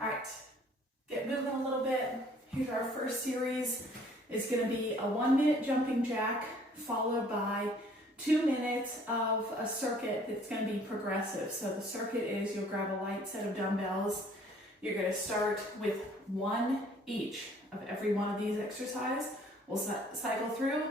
All right, get moving a little bit. Here's our first series. It's gonna be a 1-minute jumping jack followed by 2 minutes of a circuit that's gonna be progressive. So the circuit is you'll grab a light set of dumbbells. You're gonna start with 1 each of every one of these exercises. We'll cycle through,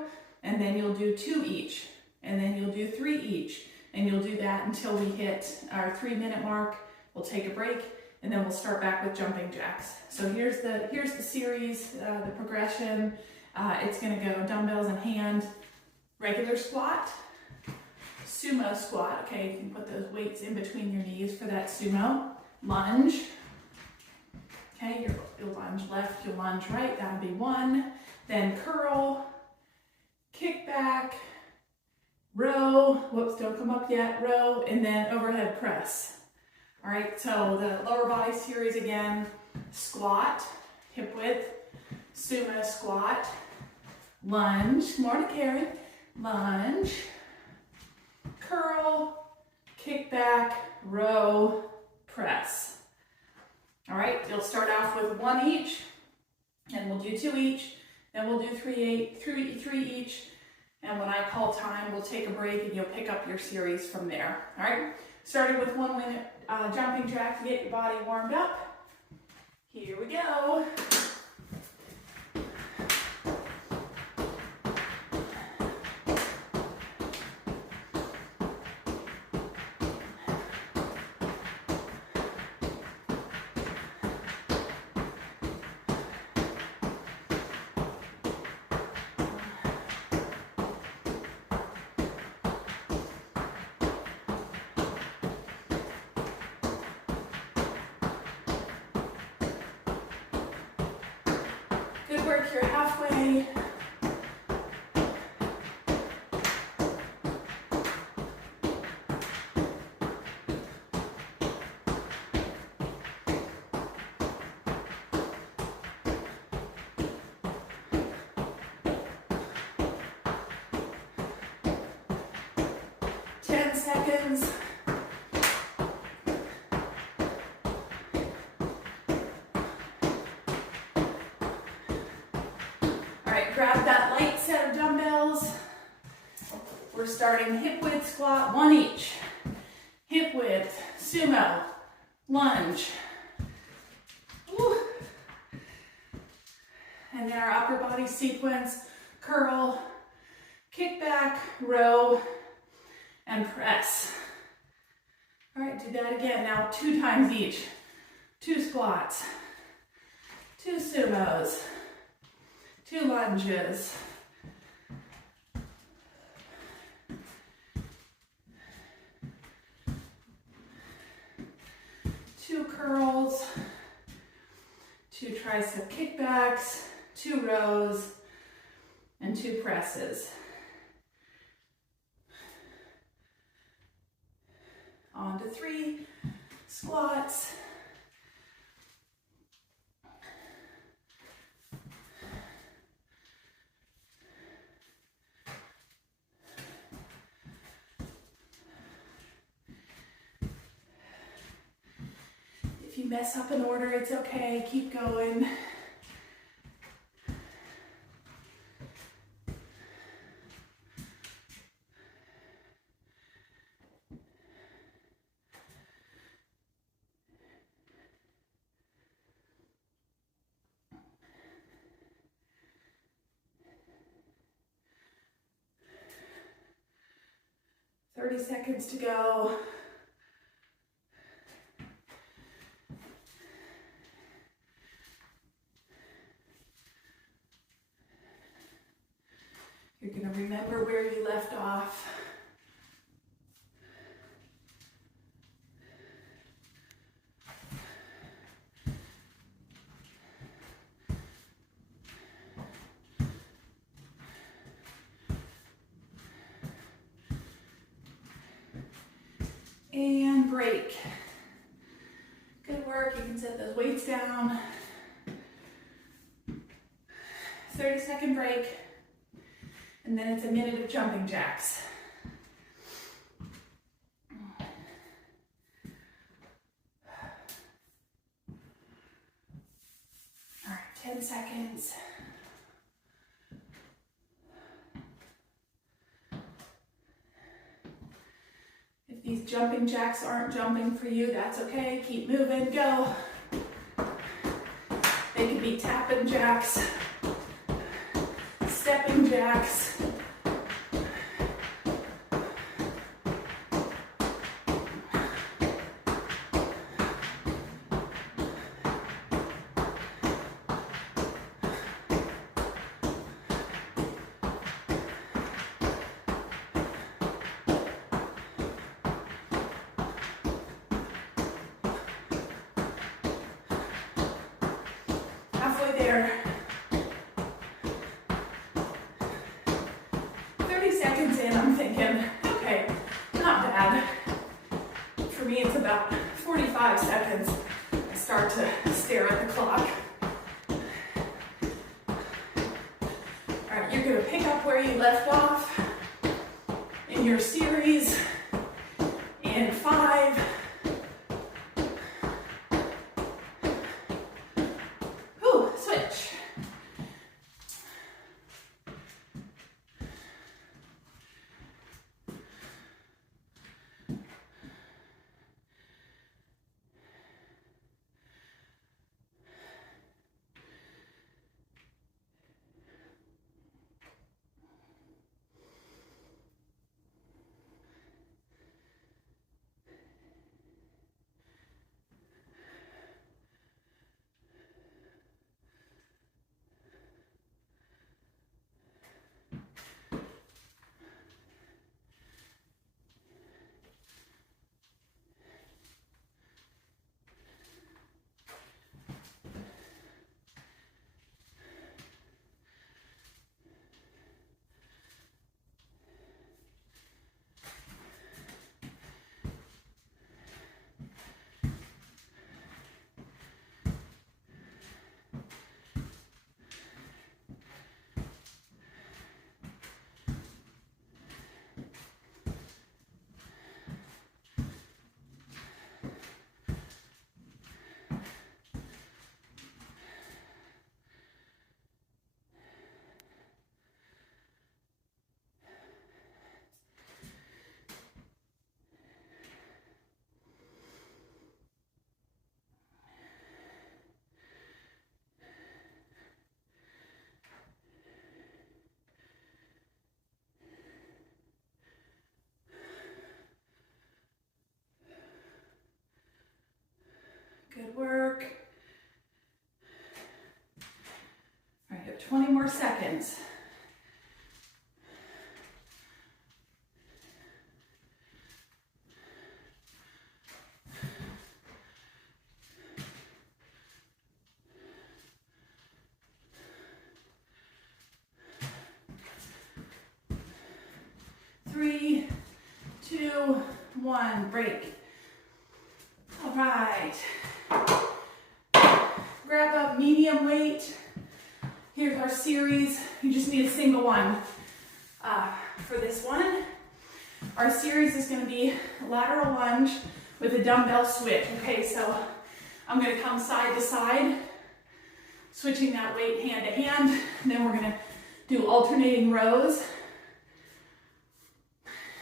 and then you'll do 2 each, and then you'll do 3 each, and you'll do that until we hit our 3-minute mark. We'll take a break, and then we'll start back with jumping jacks. So here's the series, the progression. It's gonna go dumbbells in hand, regular squat, sumo squat. Okay, you can put those weights in between your knees for that sumo. Lunge. Okay, you'll lunge left, you'll lunge right, that'll be 1. Then curl, kick back, row, whoops, don't come up yet, row, and then overhead press. All right, so the lower body series again, squat, hip width, sumo squat, lunge, more to carry, lunge, curl, kick back, row, press. All right, you'll start off with 1 each, and we'll do 2 each, then we'll do 3 each, and when I call time, we'll take a break and you'll pick up your series from there. All right, starting with 1-minute jumping jack to get your body warmed up. Here we go. Good work, you're halfway. Seconds. All right, grab that light set of dumbbells. We're starting hip width squat, 1 each. Hip width, sumo, lunge. Woo. And then our upper body sequence, curl, kick back, row, and press. All right, do that again. Now 2 times each. 2 squats, 2 sumos, 2 lunges. 2 curls, 2 tricep kickbacks, 2 rows, and 2 presses. On to 3 squats. If you mess up an order, it's okay, keep going. Seconds to go. You're going to remember where you left off. And break. Good work. You can set those weights down. 30-second break. And then it's a minute of jumping jacks. 10 seconds. If these jumping jacks aren't jumping for you, that's okay. Keep moving, go. They can be tapping jacks, stepping jacks. Halfway there. 30 seconds in, I'm thinking, okay, not bad. For me, it's about 45 seconds. I start to stare at the clock. All right, you're gonna pick up where you left off in your series in 5, switch. Good work. All right, you have 20 more seconds. Three, two, one, break. All right. Grab up medium weight. Here's our series. You just need a single one for this one. Our series is going to be lateral lunge with a dumbbell switch. Okay, so I'm going to come side to side, switching that weight hand to hand. And then we're going to do alternating rows.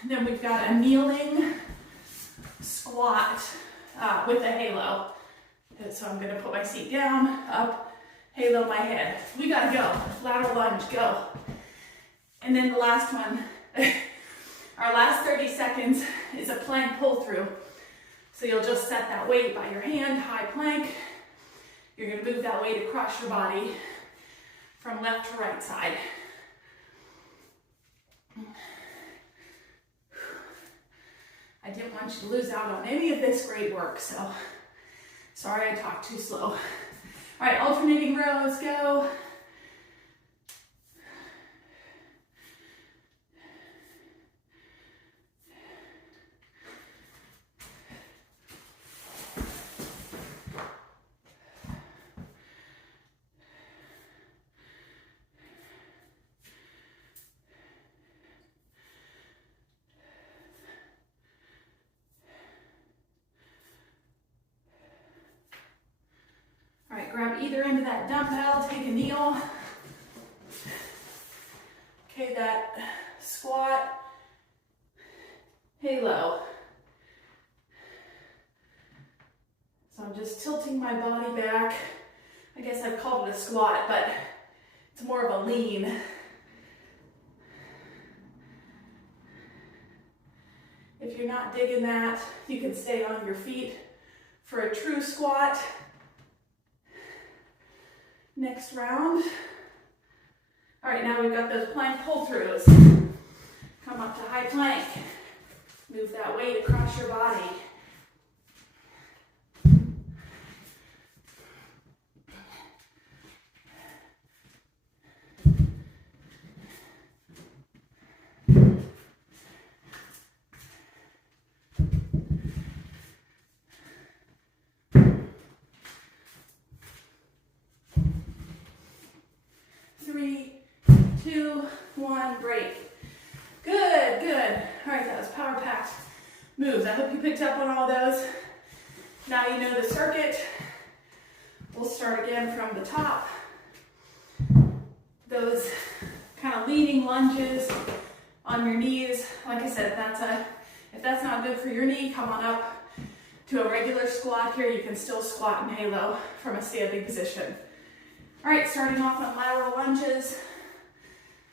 Then we've got a kneeling squat with a halo. And so I'm going to put my seat down, up, halo my head. We got to go. Lateral lunge, go. And then the last one, our last 30 seconds is a plank pull through. So you'll just set that weight by your hand, high plank. You're going to move that weight across your body from left to right side. I didn't want you to lose out on any of this great work, so sorry I talked too slow. All right, alternating rows, go. Grab Grab either end of that dumbbell, take a kneel. Okay, that squat, halo. So I'm just tilting my body back. I guess I've called it a squat, but it's more of a lean. If you're not digging that, you can stay on your feet for a true squat. Next round. All right, now we've got those plank pull-throughs. Come up to high plank. Move that weight across your body. Three, two, one, break. Good, good. All right, that was power-packed moves. I hope you picked up on all those. Now you know the circuit. We'll start again from the top. Those kind of leaning lunges on your knees. Like I said, if that's not good for your knee, come on up to a regular squat here. You can still squat and halo from a standing position. All right, starting off on lateral lunges,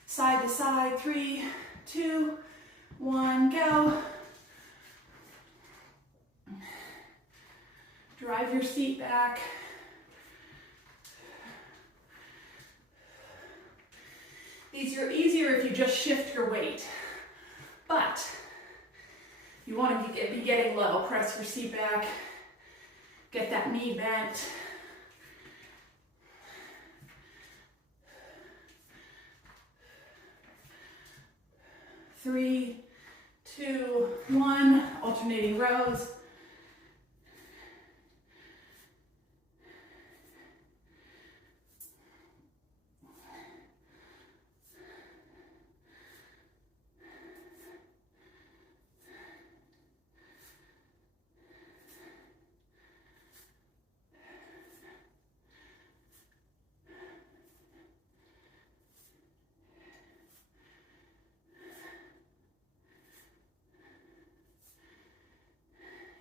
side to side, 3, 2, 1, go. Drive your seat back. These are easier if you just shift your weight, but you want to be getting low. Press your seat back, get that knee bent. Three, two, one, alternating rows.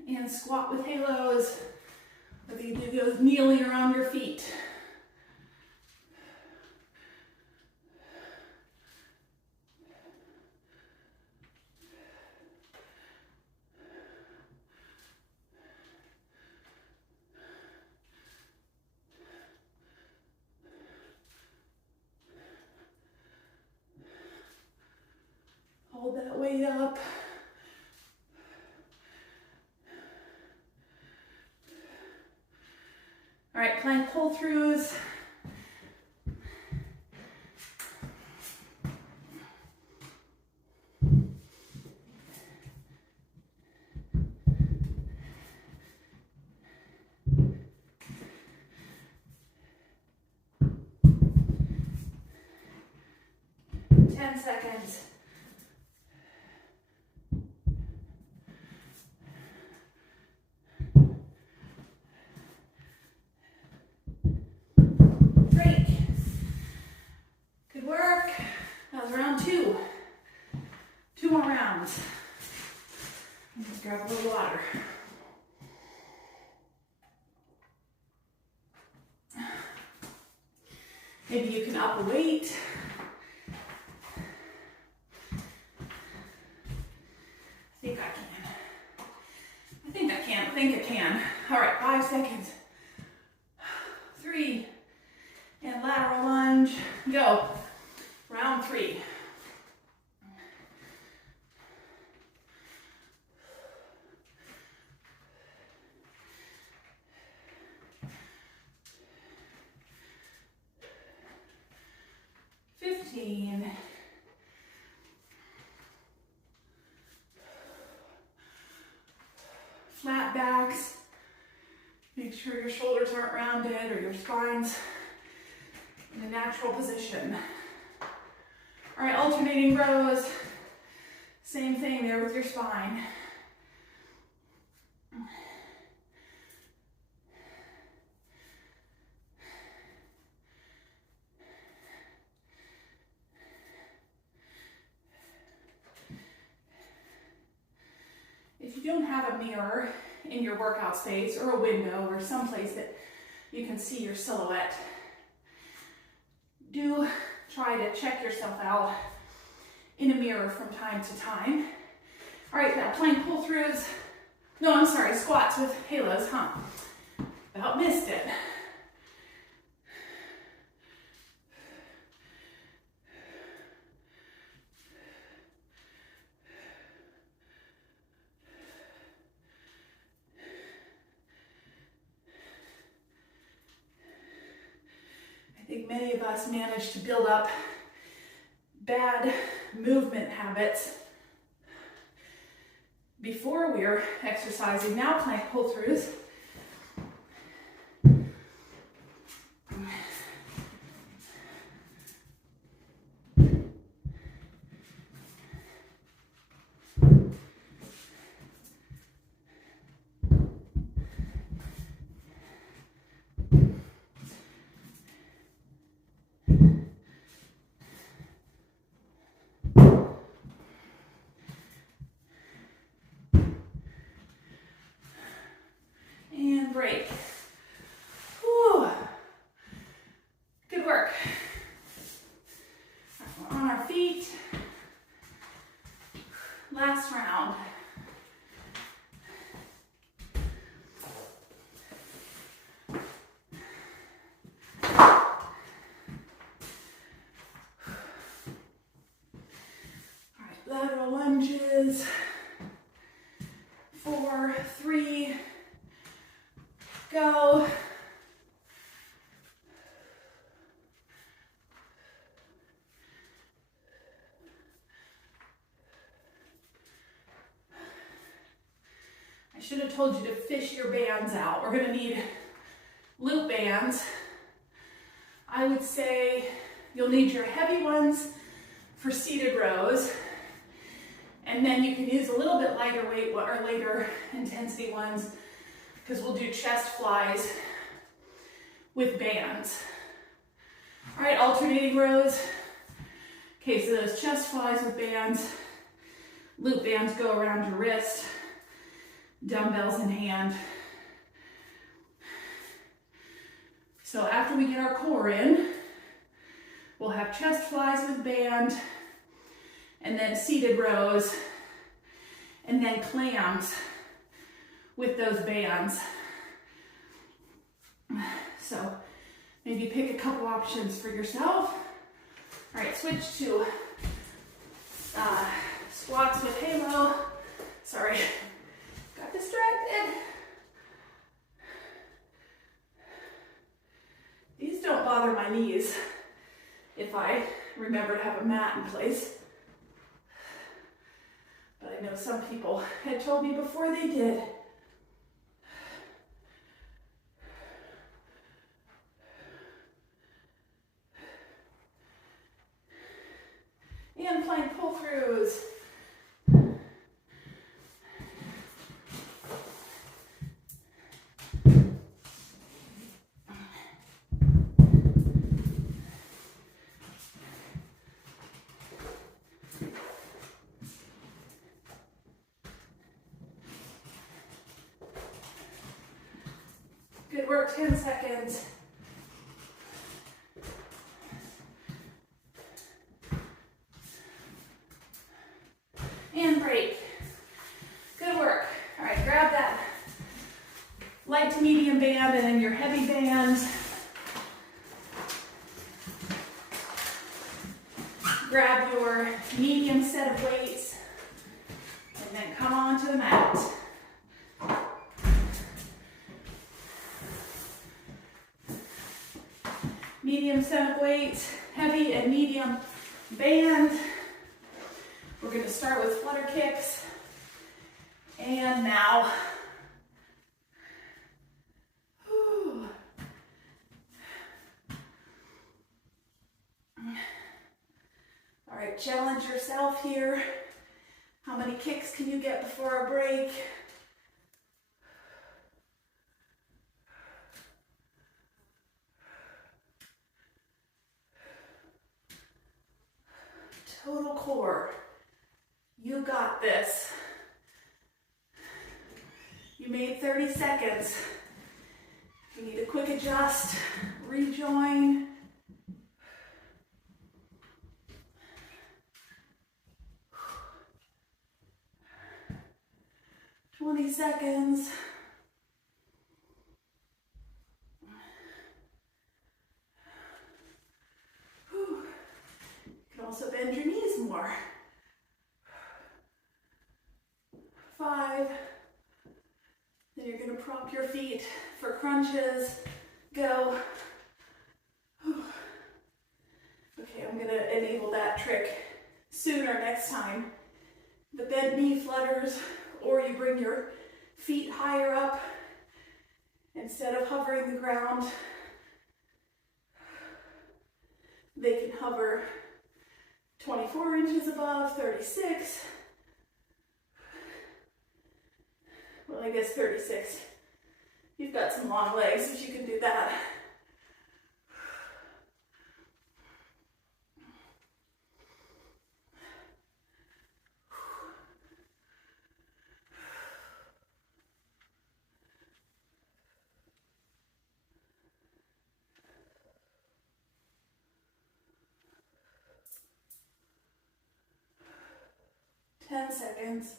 And squat with halos, whether you do those kneeling around your feet. Hold that weight up. All right, plank pull-throughs. Seconds. Break. Good work. That was round 2. 2 more rounds. Just grab a little water. Maybe you can up a weight. I think I can. All right, 5 seconds. 3, and lateral lunge, go. Round 3. Flat backs. Make sure your shoulders aren't rounded or your spine's in a natural position. All right, alternating rows. Same thing there with your spine. If you don't have a mirror in your workout space or a window or someplace that you can see your silhouette, do try to check yourself out in a mirror from time to time. All right, now plank pull-throughs. No, I'm sorry, squats with halos, huh? About missed it. I think many of us manage to build up bad movement habits before we're exercising. Now plank pull-throughs. And break. Whew. Good work. We're on our feet. Last round. All right, lateral lunges. 4, 3, go. I should have told you to fish your bands out. We're going to need loop bands. I would say you'll need your heavy ones for seated rows, and then you can use a little bit lighter weight or later intensity ones, because we'll do chest flies with bands. All right, alternating rows. Okay, so those chest flies with bands, loop bands go around your wrist, dumbbells in hand. So after we get our core in, we'll have chest flies with band, and then seated rows, and then clams with those bands. So maybe pick a couple options for yourself. All right, switch to squats with halo. Sorry, got distracted. These don't bother my knees if I remember to have a mat in place. But I know some people had told me before they did. And plank pull-throughs. Good work, 10 seconds. And break. Good work. All right, grab that light to medium band and then your heavy bands. Grab your medium set of weights and then come onto the mat. Medium set of weights, heavy and medium band. We're going to start with flutter kicks. And now. Whew. All right, challenge yourself here. How many kicks can you get before a break? Total core. You got this. need 30 seconds. If you need a quick adjust, rejoin. "20 seconds. Whew. You can also bend your knees more. 5. Then you're going to prop your feet for crunches. Go. Whew. Okay, I'm going to enable that trick sooner next time. The bent knee flutters, or you bring your feet higher up instead of hovering the ground. They can hover 24 inches above, 36. Well, I guess 36. You've got some long legs if you can do that. Ten seconds.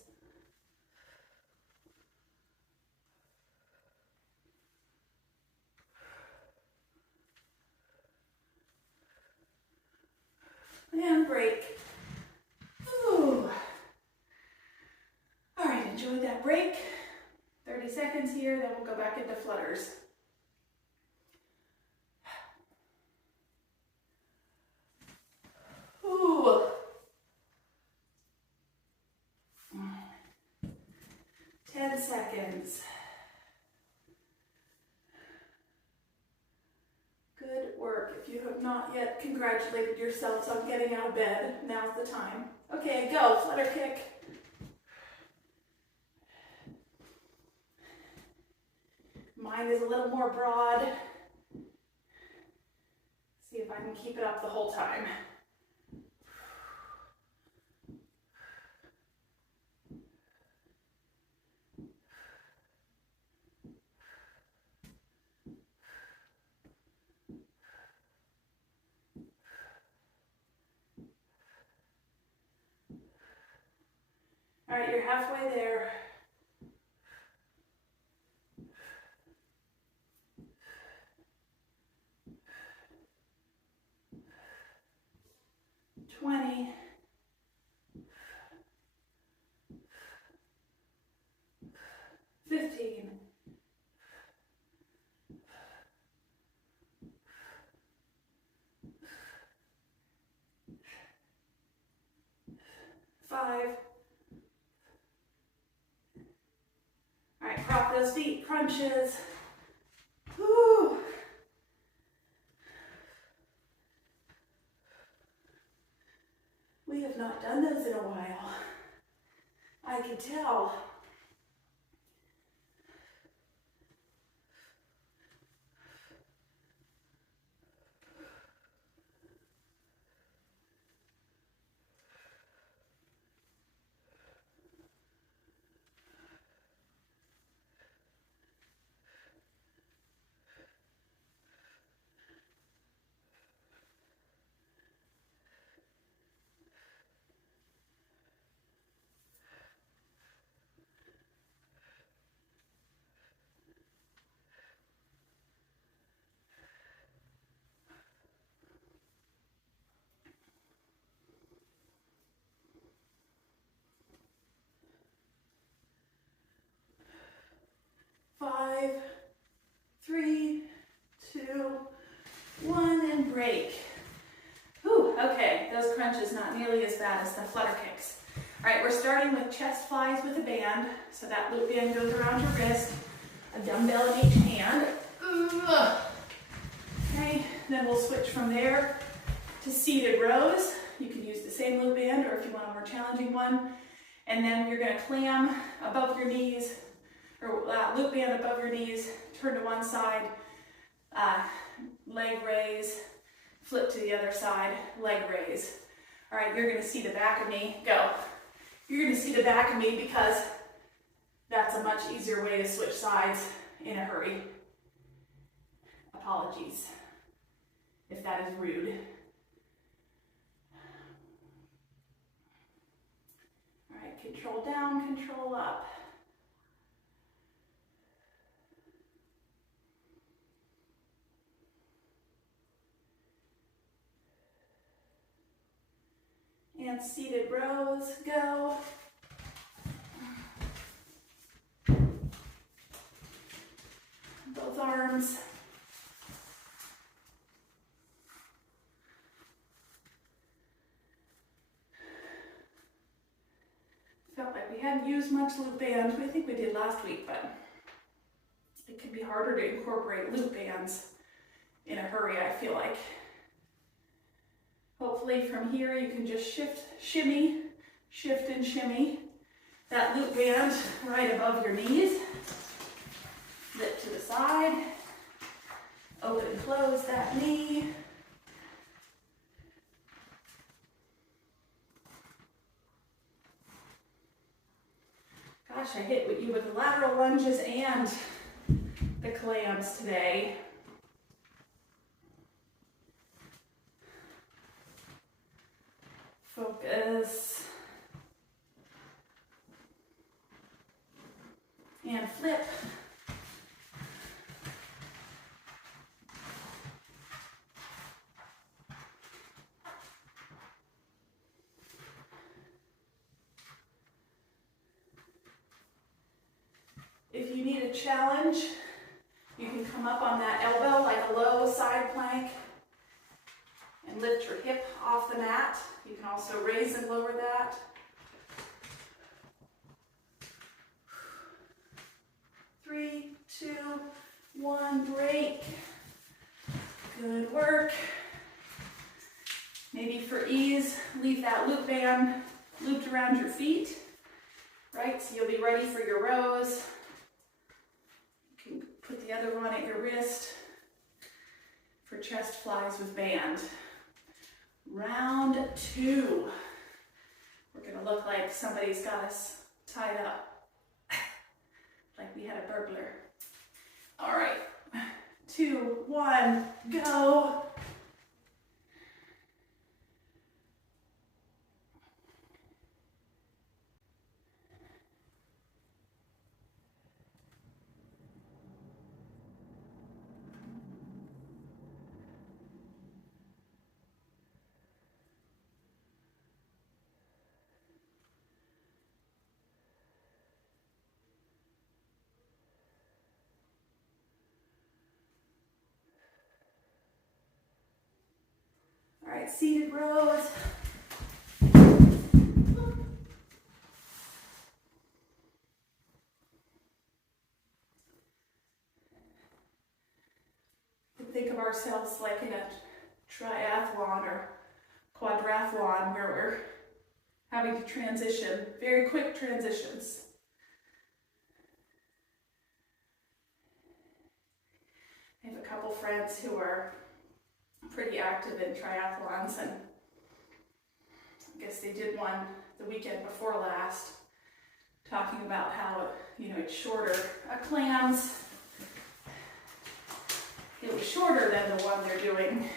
And break. Ooh. All right, enjoy that break. 30 seconds here, then we'll go back into flutters. Ooh. 10 seconds. Good work. If you have not yet congratulated yourselves on getting out of bed, now's the time. Okay, go. Flutter kick. Mine is a little more broad. See if I can keep it up the whole time. All right, you're halfway there. "20. 15. 5. All right, prop those feet, crunches. Woo. We have not done those in a while. I can tell. Five, 3, 2, 1, and break. Whew, okay, those crunches not nearly as bad as the flutter kicks. All right, we're starting with chest flies with a band. So that loop band goes around your wrist, a dumbbell in each hand. Okay, then we'll switch from there to seated rows. You can use the same loop band, or if you want a more challenging one. And then you're gonna clam above your knees, or loop band above your knees, turn to one side, leg raise, flip to the other side, leg raise. All right, you're gonna see the back of me, go. You're gonna see the back of me because That's a much easier way to switch sides in a hurry. Apologies if that is rude. All right, control down, control up. And seated rows, go. Both arms. Felt like we hadn't used much loop bands. I think we did last week, but it can be harder to incorporate loop bands in a hurry, I feel like. Hopefully from here you can just shimmy, shift and shimmy that loop band right above your knees. Flip to the side, open and close that knee. Gosh, I hit you with the lateral lunges and the clams today. Focus. And flip. If you need a challenge, you can come up on that elbow like a low side plank and lift your hip off the mat. You can also raise and lower that. Three, two, one, break. Good work. Maybe for ease, leave that loop band looped around your feet, right? So you'll be ready for your rows. You can put the other one at your wrist for chest flies with band. Round two. We're gonna look like somebody's got us tied up, like we had a burglar. All right, 2, 1, go. All right, seated rows. Think of ourselves like in a triathlon or quadrathlon where we're having to transition, very quick transitions. I have a couple friends who are pretty active in triathlons, and I guess they did one the weekend before last, talking about how, it's shorter. A clams, it was shorter than the one they're doing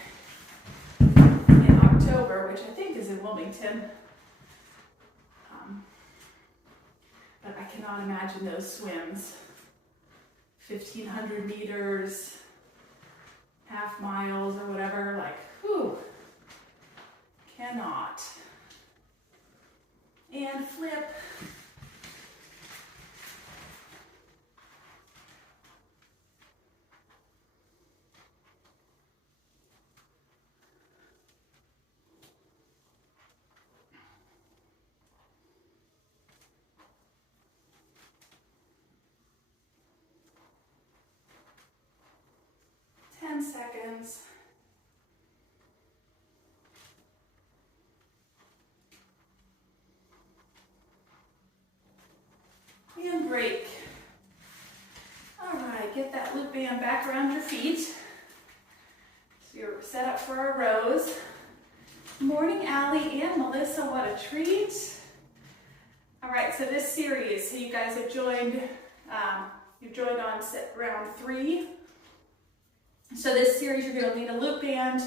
in October, which I think is in Wilmington. But I cannot imagine those swims. 1,500 meters, half miles or whatever, like, whew, cannot. And flip. Seconds. And break. All right, get that loop band back around your feet. So you're set up for our rows. Morning, Allie and Melissa, what a treat. All right, so this series, so you guys have joined, you joined on round 3. So this series, you're going to need a loop band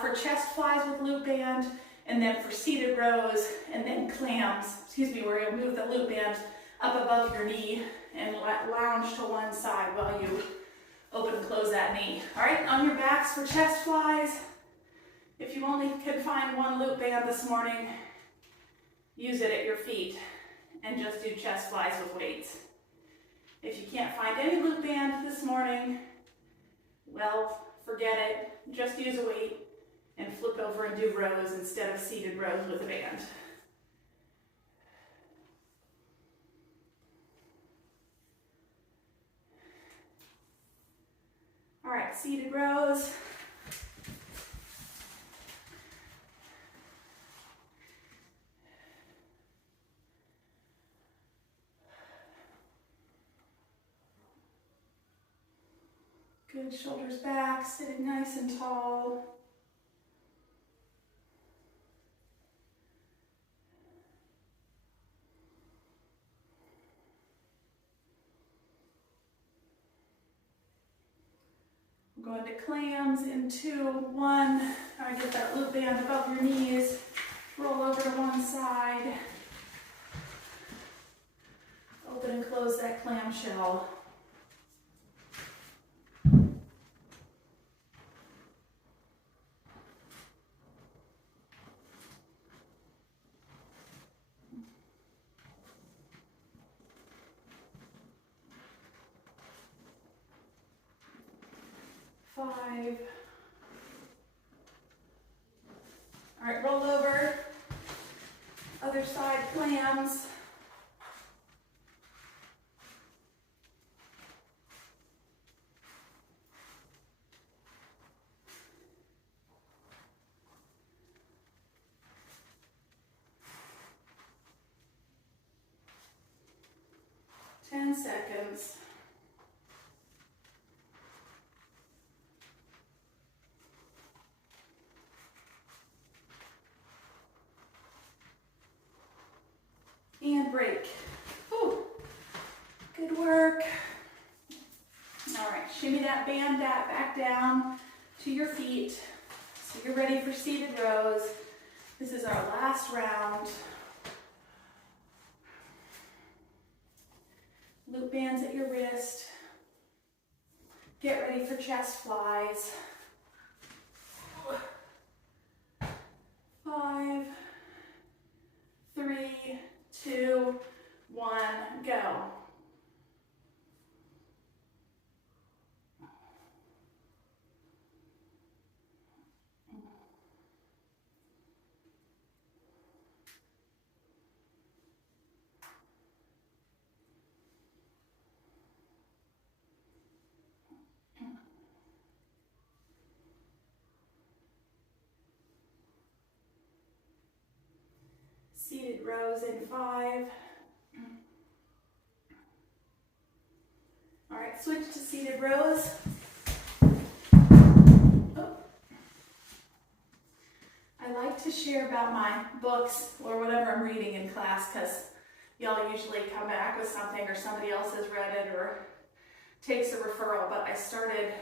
for chest flies with loop band, and then for seated rows, and then clams. Excuse me, we're going to move the loop band up above your knee and lounge to one side while you open and close that knee. All right, on your backs for chest flies. If you only could find one loop band this morning, use it at your feet and just do chest flies with weights. If you can't find any loop band this morning, well, forget it. Just use a weight and flip over and do rows instead of seated rows with a band. All right, seated rows. Good, shoulders back, sitting nice and tall. We're going to clams in 2, 1. Try to get that loop band above your knees. Roll over to one side. Open and close that clamshell. Five. All right, roll over. Other side clams. Ten seconds. And break. Whew. Good work. All right, shimmy that band back down to your feet. So you're ready for seated rows. This is our last round. Loop bands at your wrist. Get ready for chest flies. 5, 3, 2, 1, go. Seated rows in 5. All right, switch to seated rows. Oh. I like to share about my books or whatever I'm reading in class because y'all usually come back with something or somebody else has read it or takes a referral, but I started,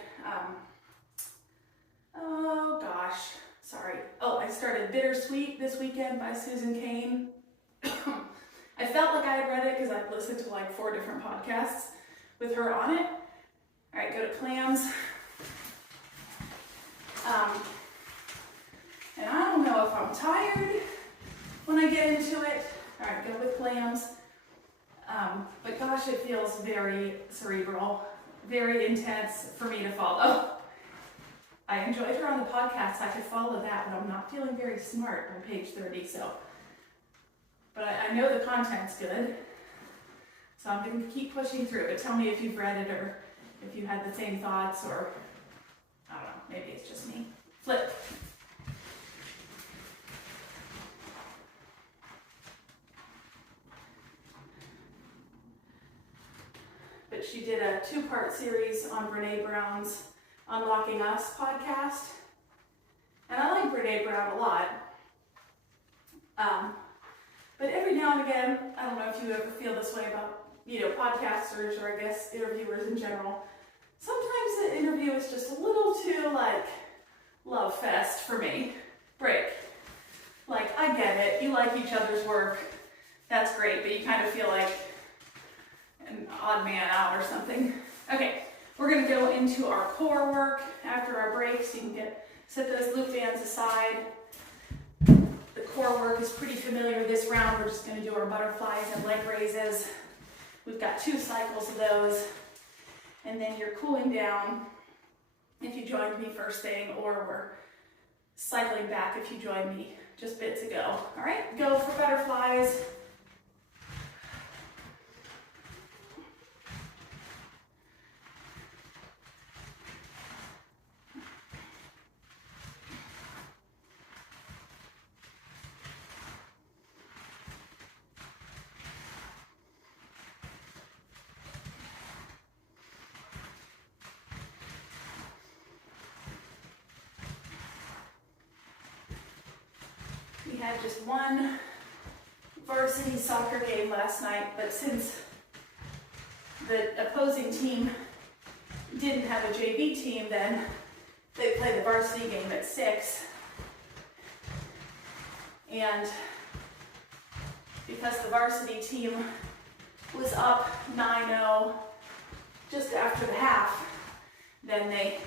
I started Bittersweet this weekend by Susan Cain. I felt like I had read it because I've listened to like 4 different podcasts with her on it. All right, go to clams. And I don't know if I'm tired when I get into it. All right, go with clams. But gosh, it feels very cerebral, very intense for me to follow. I enjoyed her on the podcast. I could follow that, but I'm not feeling very smart on page 30. But I know the content's good. So I'm going to keep pushing through. But tell me if you've read it or if you had the same thoughts or, I don't know, maybe it's just me. Flip. But she did a 2-part series on Brene Brown's Unlocking Us podcast. And I like Brene Brown a lot. But every now and again, I don't know if you ever feel this way about, podcasters or I guess interviewers in general. Sometimes the interview is just a little too like love fest for me. Break. Like, I get it. You like each other's work. That's great, but you kind of feel like an odd man out or something. Okay, we're going to go into our core work after our break, so you can set those loop bands aside. The core work is pretty familiar this round. We're just going to do our butterflies and leg raises. We've got 2 cycles of those. And then you're cooling down if you joined me first thing, or we're cycling back if you joined me just bits ago. All right, go for butterflies. We had just one varsity soccer game last night, but since the opposing team didn't have a JV team, then they played the varsity game at 6. And because the varsity team was up 9-0 just after the half, then they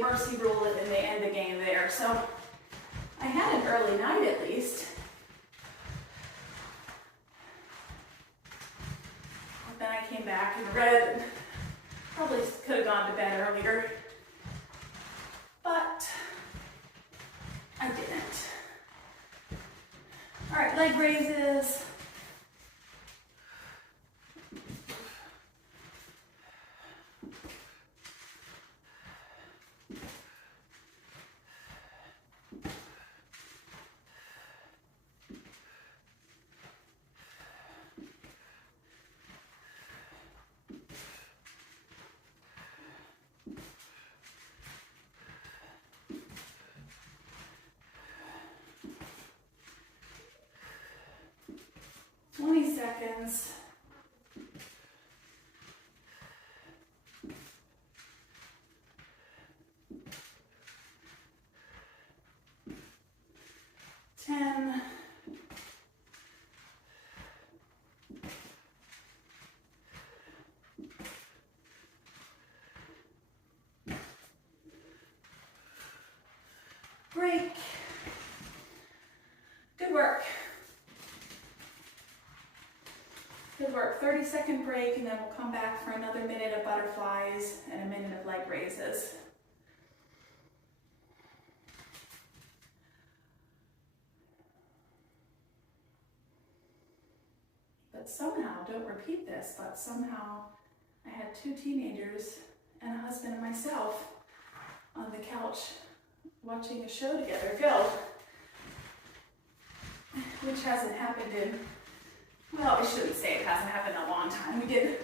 mercy rule it and they end the game there. So I had an early night at least. But then I came back and read and probably could have gone to bed earlier. But I didn't. All right, leg raises. Seconds. Ten. Break. Good work. Good work. 30-second break, and then we'll come back for another minute of butterflies and a minute of leg raises. But somehow, don't repeat this, but somehow I had 2 teenagers and a husband and myself on the couch watching a show together go, which hasn't happened in, well, I shouldn't say it hasn't happened in a long time. We did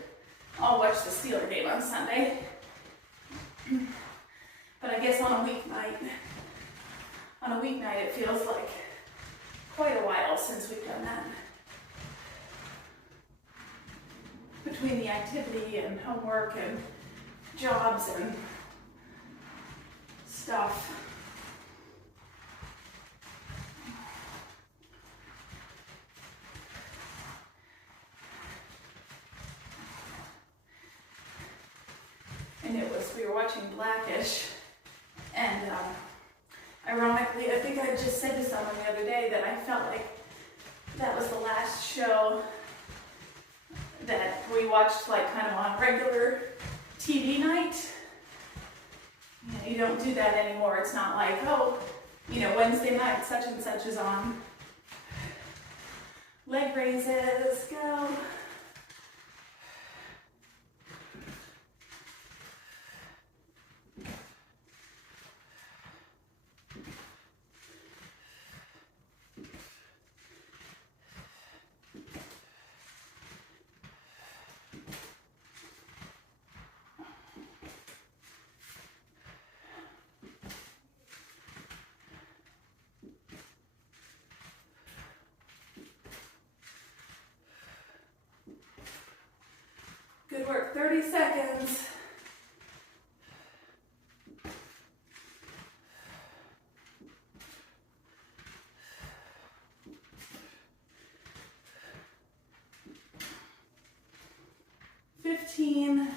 all watch the Steeler game on Sunday. But I guess on a weeknight it feels like quite a while since we've done that. Between the activity and homework and jobs and stuff. And we were watching Blackish, and ironically, I think I just said to someone the other day that I felt like that was the last show that we watched like kind of on regular TV night. You don't do that anymore. It's not like, oh, Wednesday night such and such is on. Leg raises, go. 15.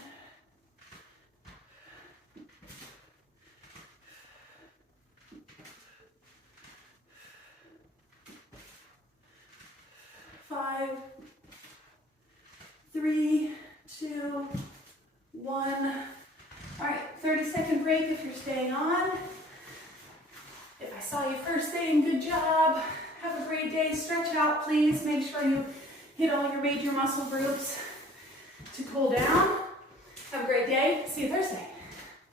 5, 3, 2, 1. All right, 30-second break if you're staying on. If I saw you first thing, good job. Have a great day. Stretch out, please. Make sure you hit all your major muscle groups to cool down. Have a great day. See you Thursday.